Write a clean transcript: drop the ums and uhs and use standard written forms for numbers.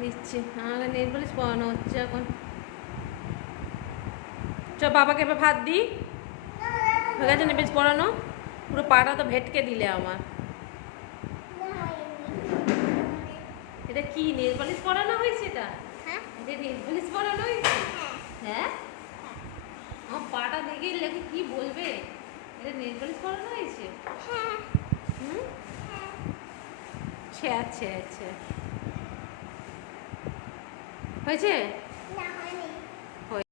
দিচ্ছি আমাকে nail polish পরানো হচ্ছে এখন। চ বাবাকে এবার ভাত দিই। হয়ে গেছে নেল পলিশ পরানো? পুরো পাটা তো ভেটকে দিলে আমার। এটা কি নেল পলিশ পরানো হয়েছে? এটা এটা নেল পলিশ পরানো হয়েছে? হ্যাঁ, আমার পাটা দেখে লেগে কি বলবে? এটা নেল পলিশ পরানো হয়েছে? হুম, ছ্যা ছ্যা ছ্যা হয়েছে।